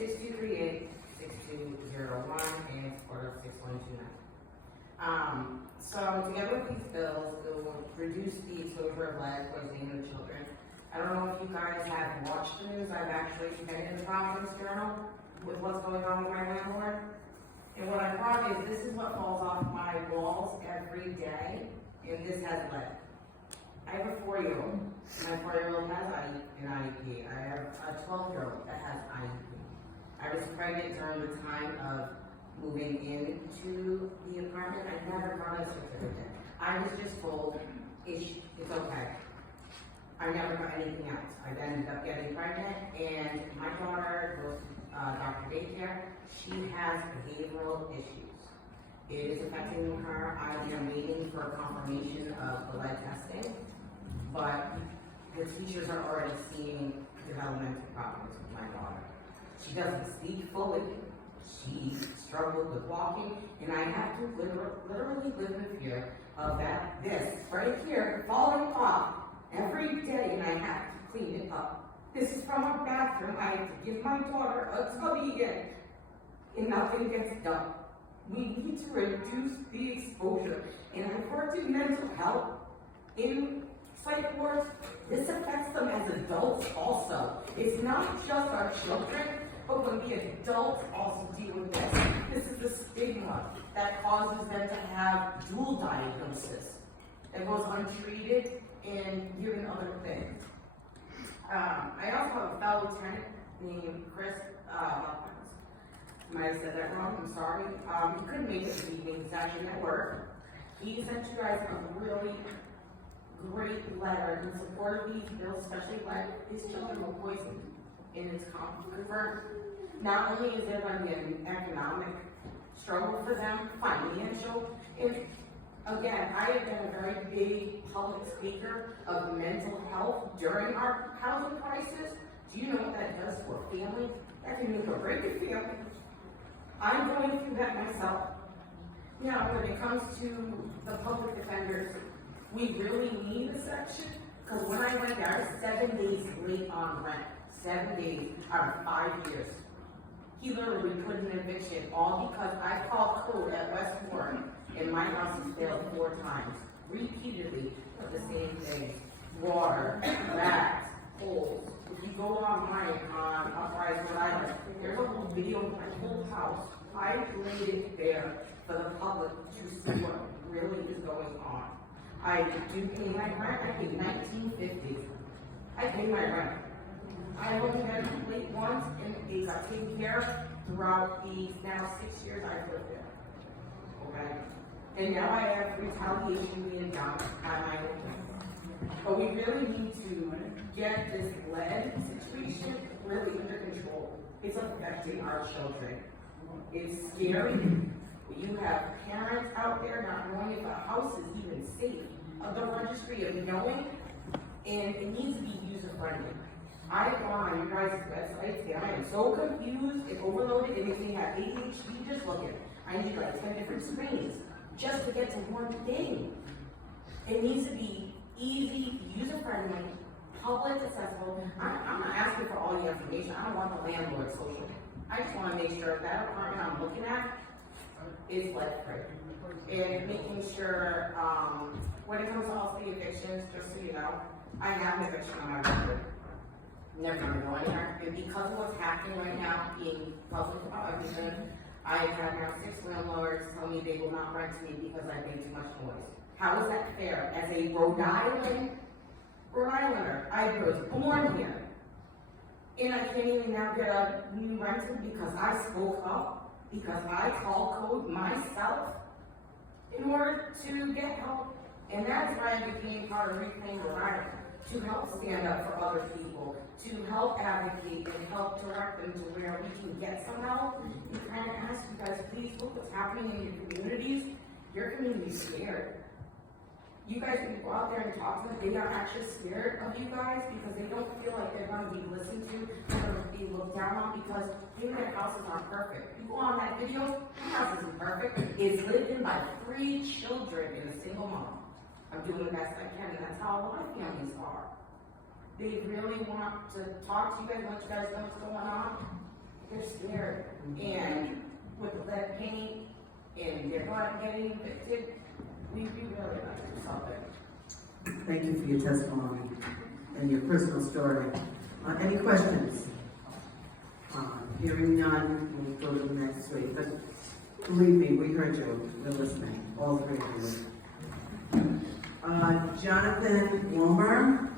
6238-6201 and support of 6129. So together with these bills, it will reduce the exposure of lead poisoning in the children. I don't know if you guys have watched the news. I've actually been in the Providence Journal with what's going on with my landlord. And what I brought is, this is what falls off my walls every day, and this has lead. I have a 4-year-old. My 4-year-old has an IEP. I have a 12-year-old that has IEP. I was pregnant during the time of moving into the apartment. I never got a certificate. I was just told, it's okay. I never got anything else. I ended up getting pregnant, and my daughter goes to Dr. Daycare. She has behavioral issues. It is affecting her. I am waiting for confirmation of the lead testing, but the teachers are already seeing developmental problems with my daughter. She doesn't speak fully. She struggles with walking, and I have to literally live in fear of this right here falling off every day, and I have to clean it up. This is from our bathroom. I have to give my daughter a tubby again, and nothing gets done. We need to reduce the exposure, and I've worked in mental health, in psych wards. This affects them as adults also. It's not just our children, but when the adults also deal with this. This is the stigma that causes them to have dual diagnosis that goes untreated and given other things. I also have a fellow tenant named Chris. Might have said that wrong, I'm sorry. He couldn't make it this evening, he's actually at work. He sent you guys a really great letter in support of these bills, especially like his children were poisoned. And it's confirmed. Not only is there going to be an economic struggle for them, financial, and again, I have been a very big public speaker of mental health during our housing crisis. Do you know what that does for a family? That can make or break a family. I'm going through that myself. Now, when it comes to the public defenders, we really need a section, because when I went there, I was 7 days late on rent. 7 days out of 5 years. He literally put an eviction, all because I called code at West Warren, and my house has failed 4 times, repeatedly, for the same thing. Water, rats, holes. If you go online on Rhode Island, there's a whole video of my whole house. I laid it there for the public to see what really is going on. I do pay my rent. I pay $19.50. I pay my rent. I only had to late once, and it got taken care of throughout the now 6 years I've lived there. Okay? And now I have retaliation being done by my own. But we really need to get this lead situation really under control. It's affecting our children. It's scary. You have parents out there not knowing if a house is even safe. Of the registry of knowing, and it needs to be user-friendly. I've gone on your guys' websites and I am so confused and overloaded, it makes me have ADHD just looking. I need like 10 different screens just to get to one thing. It needs to be easy, user-friendly, public accessible. I'm not asking for all the information. I don't want the landlord social. I just want to make sure that apartment I'm looking at is lead-free. And making sure, when it comes to all the evictions, just so you know, I have an eviction on my record. Never gonna go anywhere. And because of what's happening right now in public about everything, I have now 6 landlords tell me they will not rent to me because I make too much noise. How is that fair? As a Rhode Islander, I was born here. And I can't even now get a new rental because I spoke up, because I called code myself in order to get help. And that's why I became part of ReclaimRI, to help stand up for other people, to help advocate and help direct them to where we can get some help. And kind of ask you guys, please look what's happening in your communities. Your community is scared. You guys can go out there and talk to them. They are actually scared of you guys because they don't feel like they're going to be listened to, they're going to be looked down on because maybe their houses aren't perfect. You go on that video, my house isn't perfect. It's lived in by 3 children in a single mom. I'm doing the best I can, and that's how a lot of families are. They really want to talk to you guys, let you guys know what's going on. they're scared. And with the lead paint, and they're not getting evicted, we really like to solve it. Thank you for your testimony and your personal story. Any questions? Hearing none, we'll go to the next week. But believe me, we heard you. We're listening. All three of you. Jonathan Wilmer.